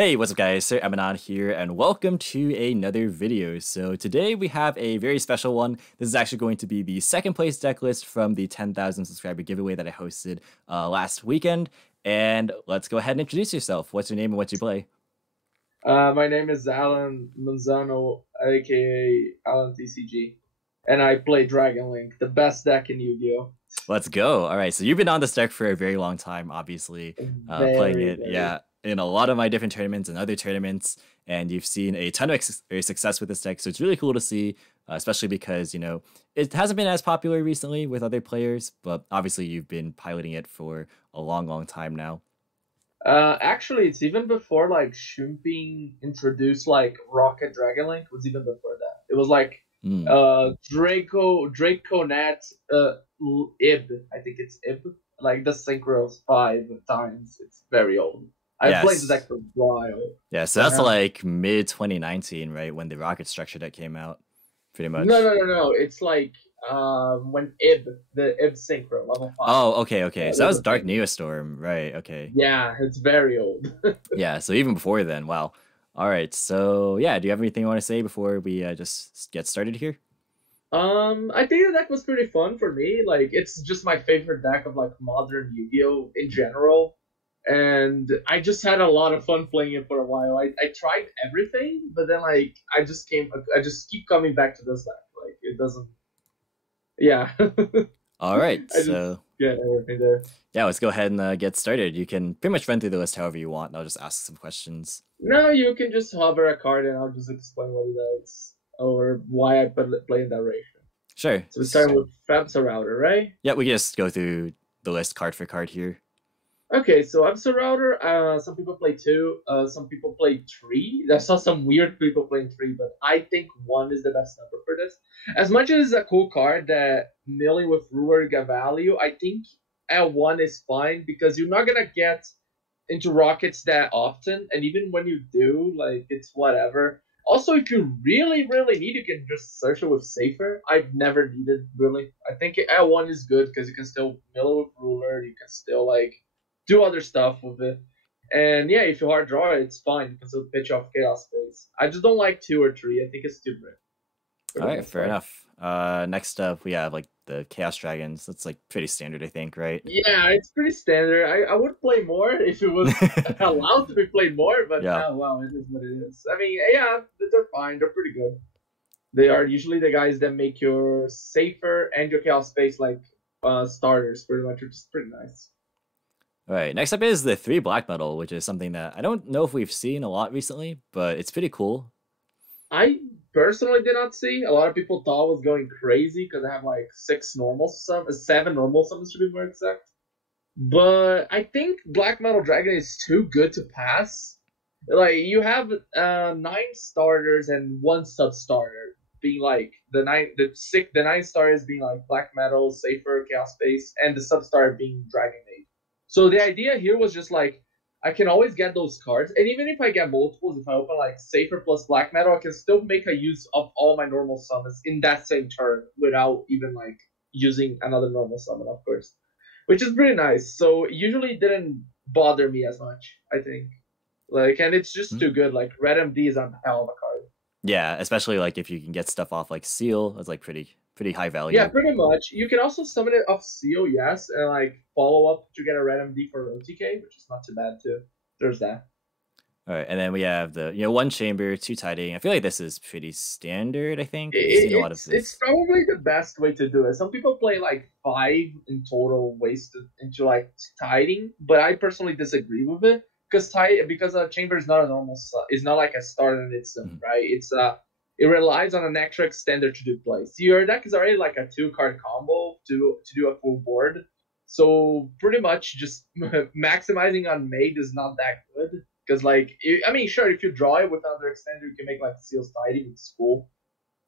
Hey, what's up guys, Sir Emanon here, and welcome to another video. So today we have a very special one. This is actually going to be the second place deck list from the 10,000 subscriber giveaway that I hosted last weekend. And let's go ahead and introduce yourself. What's your name and what you play? My name is Alan Manzano, aka Alan TCG, and I play Dragon Link, the best deck in Yu-Gi-Oh! Let's go. All right, so you've been on this deck for a very long time, obviously, playing Very, it, very. yeah, in a lot of my different tournaments and other tournaments, and you've seen a ton of success with this deck, so it's really cool to see, especially because, you know, it hasn't been as popular recently with other players, but obviously you've been piloting it for a long, long time now. Actually, it's even before like Shumping introduced like Rocket Dragon Link. It was even before that. It was like Mm. Draco Nat Ib. I think it's Ib. Like the synchros 5 times. It's very old. I've played the Yes. deck for a while. Yeah, so So I that's have like mid 2019, right? When the Rocket Structure deck came out, pretty No, much. no, no, no. It's like when the Ib Synchro level 5. Oh, okay, okay. So that There's was a Dark thing. Neostorm, right? Okay. Yeah, it's very old. Yeah, so even before then, wow. All right, so yeah, do you have anything you want to say before we just get started here? I think the deck was pretty fun for me. Like, it's just my favorite deck of like modern Yu-Gi-Oh in general, and I just had a lot of fun playing it for a while. I tried everything, but then like I just keep coming back to this deck. Like, it doesn't. Yeah, All right, I just so get everything there. yeah, let's go ahead and get started. You can pretty much run through the list however you want, and I'll just ask some questions. No, you can just hover a card and I'll just explain what it does or why I play in that ratio. Sure. So we start with Fabsa Router, right? Yeah, we can just go through the list card for card here. Okay, so Fabsa Router, some people play two, some people play three. I saw some weird people playing three, but I think one is the best number for this. As much as it's a cool card that milling with Ruler Gavalio, I think at one is fine because you're not gonna get into rockets that often, and even when you do, like it's whatever. Also, if you really, really need, you can just search it with safer. I've never needed really. I think L1 is good because you can still mill it with ruler. You can still like do other stuff with it. And yeah, if you hard draw it, it's fine. You can still pitch off chaos space. I just don't like two or three. I think it's too brick for All the right, most fair part. enough. Next up, we have like the Chaos Dragons. That's like pretty standard, I think, right? Yeah, it's pretty standard. I would play more if it was allowed to be played more, but Yeah. oh well, it is what it is. I mean, yeah, they're fine. They're pretty good. They are usually the guys that make your safer and your chaos space like starters, pretty much, which is pretty nice. All right, next up is the 3 black metal, which is something that I don't know if we've seen a lot recently, but it's pretty cool. I personally did not see. A lot of people thought I was going crazy because I have like seven normal summons to be more exact. But I think Black Metal Dragon is too good to pass. Like you have 9 starters and 1 sub starter being like the 9 starters being like Black Metal, Safer, Chaos Space, and the sub starter being Dragon Age. So the idea here was just like I can always get those cards, and even if I get multiples, if I open like Safer plus Black Metal, I can still make a use of all my normal summons in that same turn without even like using another normal summon, of course, which is pretty nice. So usually it didn't bother me as much, I think. Like, and it's just Hmm? too good. Like, Red MD is a hell of a card. Yeah, especially like if you can get stuff off like Seal, that's like pretty high Yeah, value. pretty much. You can also summon it off Seal, yes, and like follow up to get a Red MD for OTK, which is not too bad too. There's that. All right, and then we have the 1 chamber, 2 tiding. I feel like this is pretty standard. I think we've seen a lot of It's this. probably the best way to do it. Some people play like 5 in total wasted into like tiding, but I personally disagree with it because a chamber is not a normal is not like a starter in itself, Mhm. right? It relies on an extra extender to do plays. Your deck is already like a 2 card combo to do a full board. So pretty much just maximizing on made is not that good because like I mean sure if you draw it with another extender you can make like seals tiding, it's cool,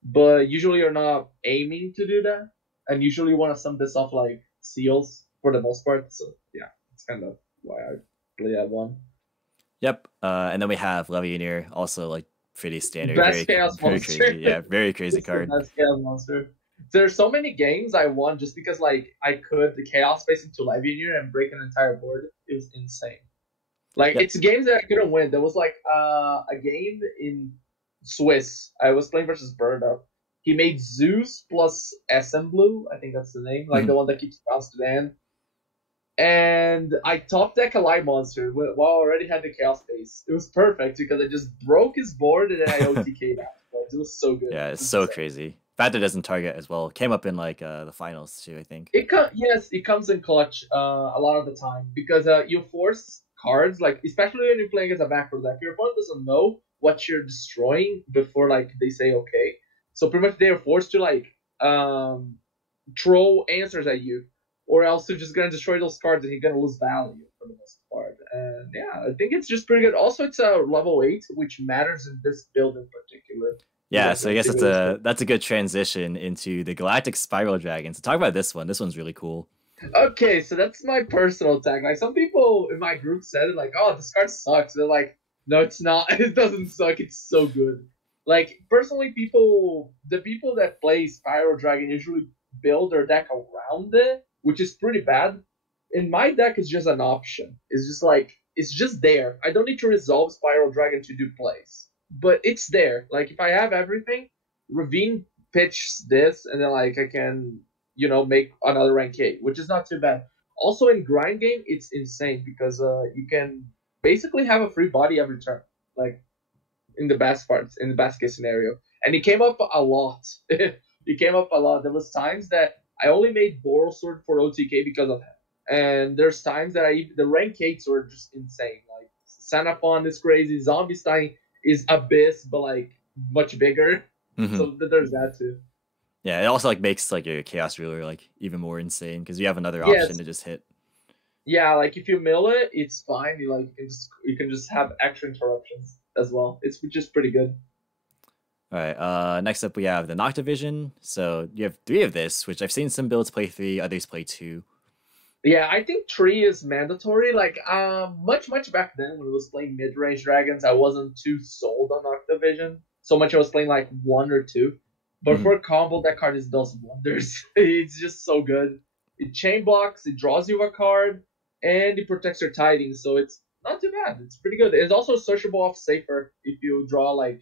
but usually you're not aiming to do that, and usually you want to sum this off like seals for the most part. So yeah, it's kind of why I play that one. Yep. And then we have Levianeer, also like pretty standard, Best chaos very crazy. monster. Yeah, very crazy It's the card. best chaos monster. There's so many games I won just because like I could the chaos space into Levianeer and break an entire board. It was insane. Like Yep. it's games that I couldn't win. There was like a game in Swiss. I was playing versus Birdo. He made Zeus plus SM Blue. I think that's the name. Like Mhm. the one that keeps bouncing to the end. And I top deck a light monster while I already had the chaos base. It was perfect because I just broke his board and then I OTK'd afterwards. It was so good. Yeah, It it's was so insane. crazy. Fact that it doesn't target as well. Came up in like the finals too, I think. Yes, it comes in clutch a lot of the time because you force cards like especially when you're playing as a backrow deck. Your opponent doesn't know what you're destroying before like they say okay. So pretty much they're forced to like throw answers at you, or else they're just gonna destroy those cards and you're gonna lose value for the most part. And yeah, I think it's just pretty good. Also, it's a level 8, which matters in this build in particular. Because Yeah, I'm so I going guess to go through. that's a good transition into the Galactic Spiral Dragon. So talk about this one. This one's really cool. Okay, so that's my personal tag. Like some people in my group said it, like, "Oh, this card sucks." They're like, "No, it's not. It doesn't suck. It's so good." Like personally, the people that play Spiral Dragon usually build their deck around it, which is pretty bad. In my deck, it's just an option. It's just like it's just there. I don't need to resolve Spiral Dragon to do plays, but it's there. Like if I have everything, Ravine pitch this, and then like I can make another rank 8, which is not too bad. Also in grind game, it's insane because you can basically have a free body every turn, like in the best parts, in the best case scenario. And it came up a lot. It came up a lot. There was times that I only made Boral Sword for OTK because of him. And there's times that the rank 8s were just insane. Like Sanafon is crazy, Zombie Stein is Abyss, but like much bigger. Hmm. So there's that too. Yeah, it also like makes like your Chaos Ruler like even more insane because you have another option Yes, to just hit. yeah, like if you mill it, it's fine. You can just have extra interruptions as well. It's just pretty good. All right. Next up we have the Noctivision. So you have three of this, which I've seen some builds play three, others play two. Yeah, I think 3 is mandatory. Like much back then when I was playing mid range dragons, I wasn't too sold on Octavision. So much I was playing like 1 or 2. But Hmm. for combo, that card is does wonders. It's just so good. It chain blocks, it draws you a card, and it protects your tidings. So it's not too bad. It's pretty good. It's also searchable off safer if you draw like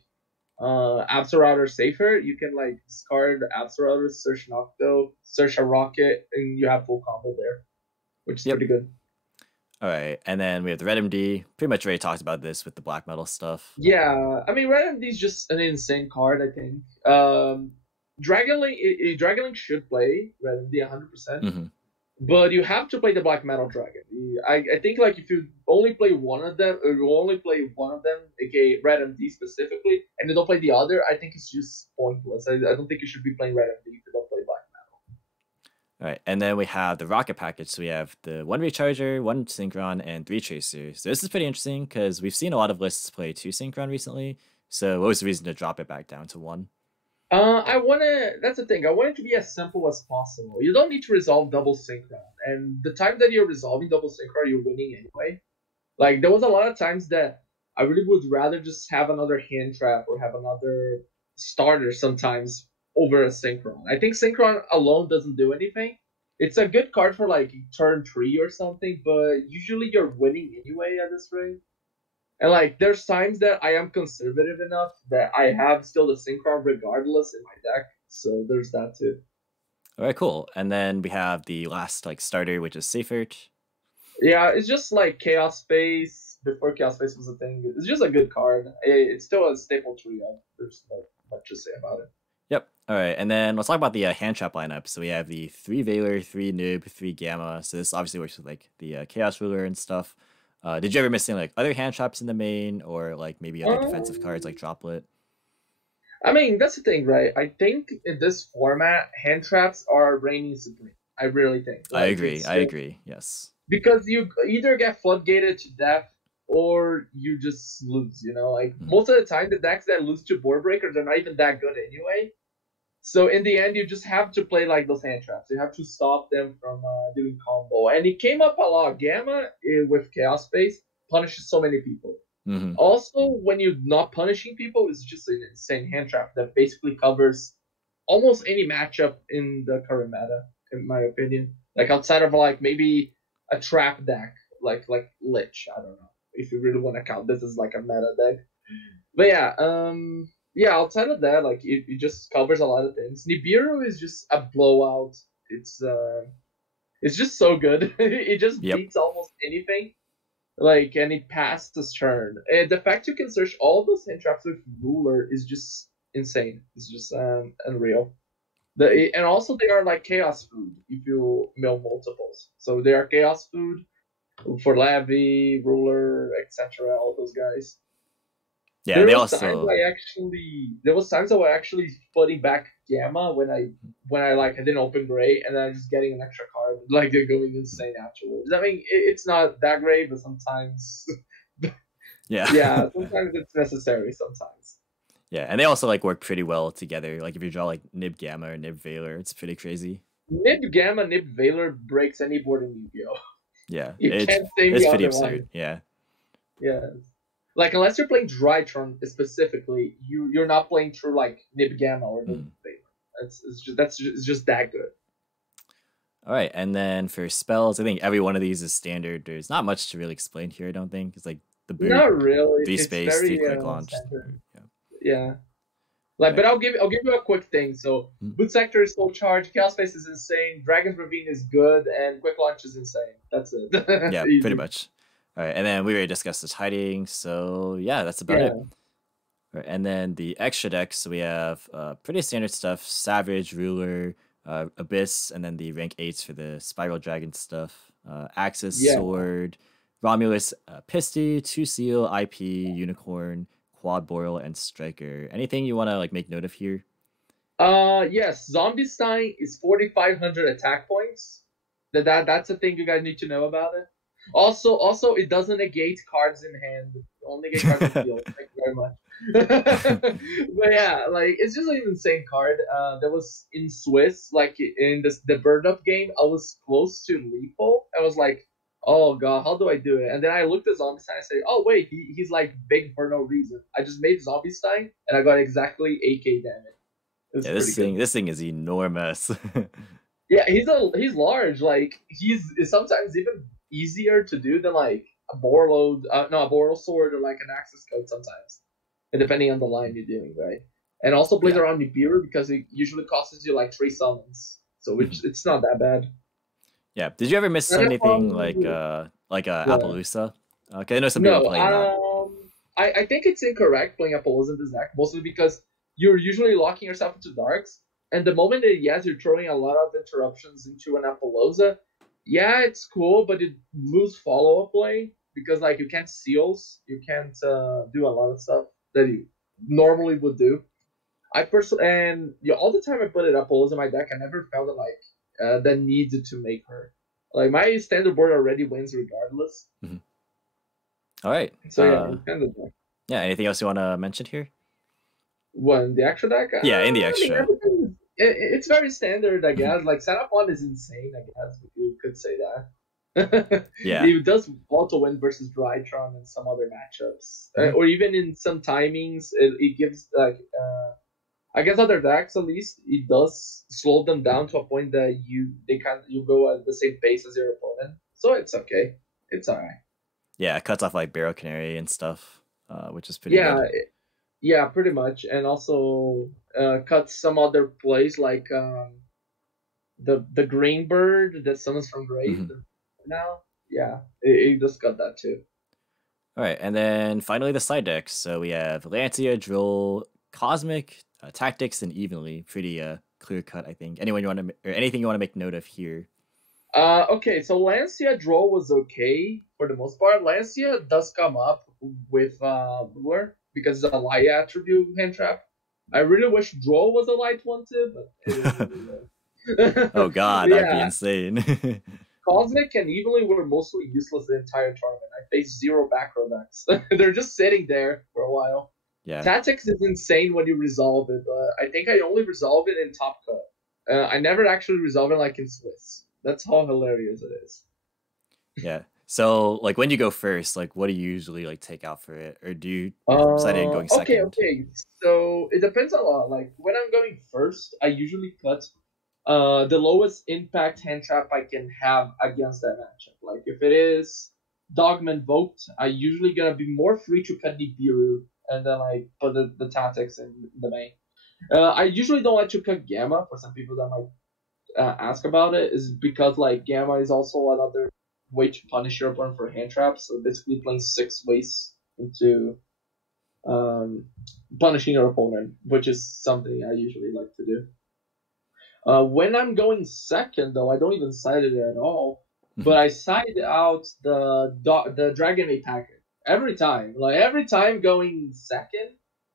Absol safer. You can like discard Absol, search Nocto, search a rocket, and you have full combo there, which is Yep. pretty good. All right, and then we have the Red MD. Pretty much already talked about this with the black metal stuff. Yeah, I mean, Red MD is just an insane card. I think Dragon Link should play Red MD 100%, Hmm. but you have to play the Black Metal Dragon. I think like if you only play one of them, or you only play one of them, aka Red MD specifically, and you don't play the other, I think it's just pointless. I don't think you should be playing Red MD if you don't play Black. All right, and then we have the Rocket package. So we have the one Recharger, one Synchron, and three Tracers. So this is pretty interesting because we've seen a lot of lists play two Synchron recently. So what was the reason to drop it back down to one? I wanna. That's the thing. I want it to be as simple as possible. You don't need to resolve double synchron, and the time that you're resolving double synchron, you're winning anyway. Like there was a lot of times that I really would rather just have another hand trap or have another starter sometimes over a synchron. I think synchron alone doesn't do anything. It's a good card for like turn 3 or something, but usually you're winning anyway at this rate. And like, there's times that I am conservative enough that I have still the synchron regardless in my deck. So there's that too. All right, cool. And then we have the last like starter, which is Seifert. Yeah, it's just like Chaos Space before Chaos Space was a thing. It's just a good card. It's still a staple trio. There's not much to say about it. Yep. All right, and then let's talk about the hand trap lineup. So we have the three Valor, three Noob, three Gamma. So this obviously works with like the Chaos Ruler and stuff. Did you ever miss any like other hand traps in the main, or like maybe other defensive cards like Um, Droplet? I mean, that's the thing, right? I think in this format, hand traps are reigning supreme. I really think. I Like, agree. it's I just agree. Yes. because you either get floodgated to death or you just lose. Like Mhm. most of the time, the decks that lose to board breakers are not even that good anyway. So in the end, you just have to play like those hand traps. You have to stop them from doing combo. And it came up a lot. Gamma with Chaos Space punishes so many people. Mhm. Also, when you're not punishing people, it's just an insane hand trap that basically covers almost any matchup in the current meta, in my opinion. Like outside of like maybe a trap deck, like Lich. I don't know. if you really want to count this as like a meta deck. But yeah, yeah. Outside of that, like it just covers a lot of things. Nibiru is just a blowout. It's just so good. It just Yep. beats almost anything. Like, and it passed this turn. And the fact you can search all those hand traps with ruler is just insane. It's just unreal. And also they are like chaos food if you mill multiples. So they are chaos food for Levy, ruler, etc. All those guys. Yeah, they also There was times I was actually putting back Gamma when I like I didn't open Gray and then I'm just getting an extra card like they're going insane afterwards. I mean it's not that great, but sometimes yeah. yeah, sometimes it's necessary. Sometimes Yeah, and they also like work pretty well together. Like if you draw like Nib Gamma or Nib Valor, it's pretty crazy. Nib Gamma, Nib Valor breaks any board in Yu-Gi-Oh. Yeah, You can't say it's the pretty other absurd. one. Yeah. Yeah. Like unless you're playing Drytron specifically, you're not playing through like Nib Gamma or Nib Valor. It's just that good. All right, and then for spells, I think every one of these is standard. There's not much to really explain here. I don't think it's like the boot, Not really. 3 It's space, very 3 quick launch. standard. Yeah. Yeah. Like, but I'll give you a quick thing. So, Boot Sector is full charge, Chaos Space is insane, Dragon's Ravine is good, and Quick Launch is insane. that's it. Yeah, pretty much. All right, and then we already discussed the tiding, so yeah, that's about it. All right, and then the extra decks, so we have pretty standard stuff: Savage, Ruler, Abyss, and then the rank 8s for the Spiral Dragon stuff. Axis, Sword, Romulus, Pisty, Two Seal, IP, Unicorn, Quad Boil, and Striker. Anything you want to like make note of here? Yes, Zombie Stein is 4,500 attack points. That's the thing you guys need to know about it. Also, it doesn't negate cards in hand. It only negates cards in field. Thank you very much. But yeah, like it's just an insane card. That was in Swiss, like in the Bird Up game, I was close to lethal. I was like, oh god, how do I do it? And then I looked at Zombie Stein and I say, oh wait, he's like big for no reason. I just made Zombie Stein and I got exactly 8k damage. Yeah, this thing is enormous. Yeah, he's large. Like he's sometimes even easier to do than like a Borload, a Boral Sword or like an Axis Code sometimes, and depending on the line you're doing, right? And also plays around Nibiru because it usually costs you like 3 summons, so it's not that bad. Yeah. Did you ever miss anything like Appaloosa? Okay, I know some people playing that. I think it's incorrect playing Appaloosa in this deck, mostly because you're usually locking yourself into darks, and the moment that you're throwing a lot of interruptions into an Appaloosa, yeah, it's cool, but it lose follow-up play because like you can't seals, you can't do a lot of stuff that you normally would do. I personally all the time I put it Appaloosa in my deck, I never felt it like the need to make her. Like my standard board already wins regardless. All right. So yeah, kind of. Yeah. Anything else you want to mention here? What, in the extra deck? Yeah, in the extra. I mean, it's very standard, I guess. Like setup one is insane, I guess. You could say that. Yeah. It does auto win versus Drytron and some other matchups, or even in some timings, it gives like I guess other decks at least it does slow them down to a point that you go at the same pace as your opponent. So it's okay. It's alright. Yeah, it cuts off like Barrel Canary and stuff, which is pretty good. Yeah, pretty much, and also cuts some other plays like the Green Bird that summons from grave now. Yeah, it does cut that too. All right, and then finally the side decks. So we have Lancia, Droll, Cosmic, Tactics, and Evenly. Pretty clear cut, I think. Anything you want to make note of here? Okay, so Lancia Droll was okay for the most part. Lancia does come up with Ruler because it's a light attribute hand trap. I really wish Droll was a light one too, but it is oh god, that'd be insane. Cosmic and Evenly were mostly useless the entire tournament. I faced 0 back row decks. They're just sitting there for a while. Yeah. Tactics is insane when you resolve it, but I think I only resolve it in Top Cut. I never actually resolve it like in Swiss. That's how hilarious it is. Yeah. So, like, when you go first, like, what do you usually like take out for it, or do you decide on going second? Okay. So it depends a lot. Like when I'm going first, I usually cut the lowest impact hand trap I can have against that matchup. Like if it is Dogman Vote, I usually gonna be more free to cut the Biru and then like put the tactics in the main. I usually don't like to cut Gamma for some people that might ask about it, is because like Gamma is also another way to punish your opponent for hand traps. So basically playing 6 ways into um, punishing your opponent, which is something I usually like to do. When I'm going second, though, I don't even side it at all, but I side out the Dragon packet every time. Like every time going second,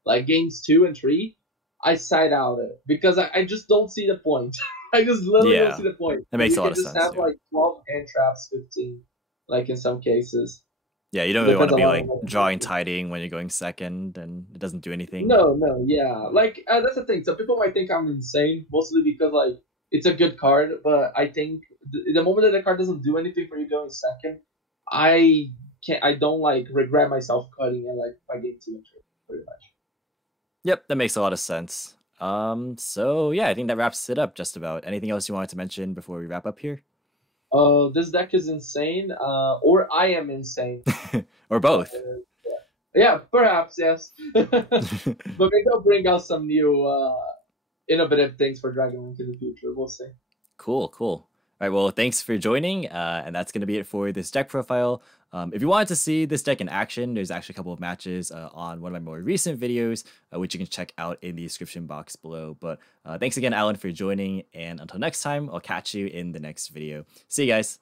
like games 2 and 3, I side out it because I just don't see the point. I just literally don't Yeah, see the point. that makes You a lot can of just sense. have like 12 hand traps, 15, like in some cases. Yeah, you don't It really want depends to a be lot on like what. drawing tiding when you're going second and it doesn't do anything. No, yeah. Like that's the thing. So people might think I'm insane, mostly because like it's a good card, but I think the moment that the card doesn't do anything for you going second, I can't. I don't like regret myself cutting it like by game 2 and 3, pretty much. Yep, that makes a lot of sense. So yeah, I think that wraps it up just about. Anything else you wanted to mention before we wrap up here? This deck is insane. Or I am insane. Or both. Yeah, perhaps yes. But maybe I'll bring out some new innovative things for Dragon Link in the future. We'll see. Cool, cool. All right, well, thanks for joining, and that's going to be it for this deck profile. If you wanted to see this deck in action, there's actually a couple of matches on one of my more recent videos, which you can check out in the description box below. But thanks again, Alan, for joining, and until next time, I'll catch you in the next video. See you guys.